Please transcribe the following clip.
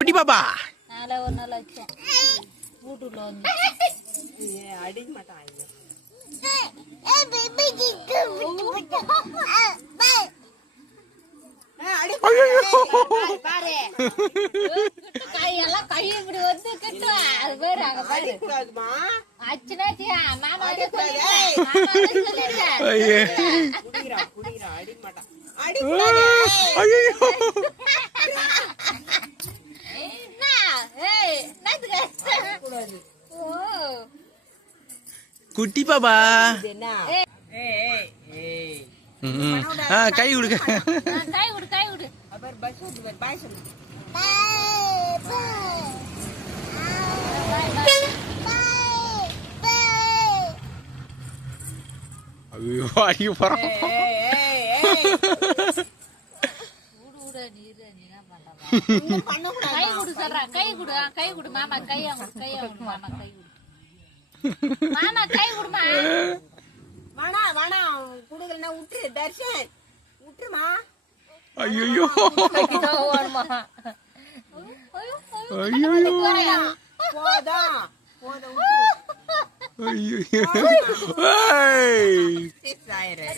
குட்டி பாப்பா நாளை ஒரு நாள் வச்சேன் வீட்டுக்குள்ள வந்து அடிக்க மாட்டான் ஐயா கை எல்லாம் கை இப்படி வந்து கிட்டுவா. அது பேரு அங்க பாரு. அடிக்கூடாதுமா அச்சுனாச்சியா மாமா ஐயே. ஐயோ குட்டி ம். ஆ கை கொடுக்க கை விடு கை விடு அப்புறம் பஸ் பாய் சொல்லு. பண்ணலாம். இன்னும் பண்ணக்கூடாது? கை கொடு சொல்றேன் கை கொடு கை கொடு மாமா. கையா கொடு கையா கொடு மாமா கை கொடு. மாமா கை கொடுமா. வேணா வேணா. குடுக்கலன்னா விட்டுரு தர்ஷன். விட்டுருமா ஐயோ ஐயோ போதும் போதும் விட்டுரு ஐயோ ಆಯುರ್ವೇದ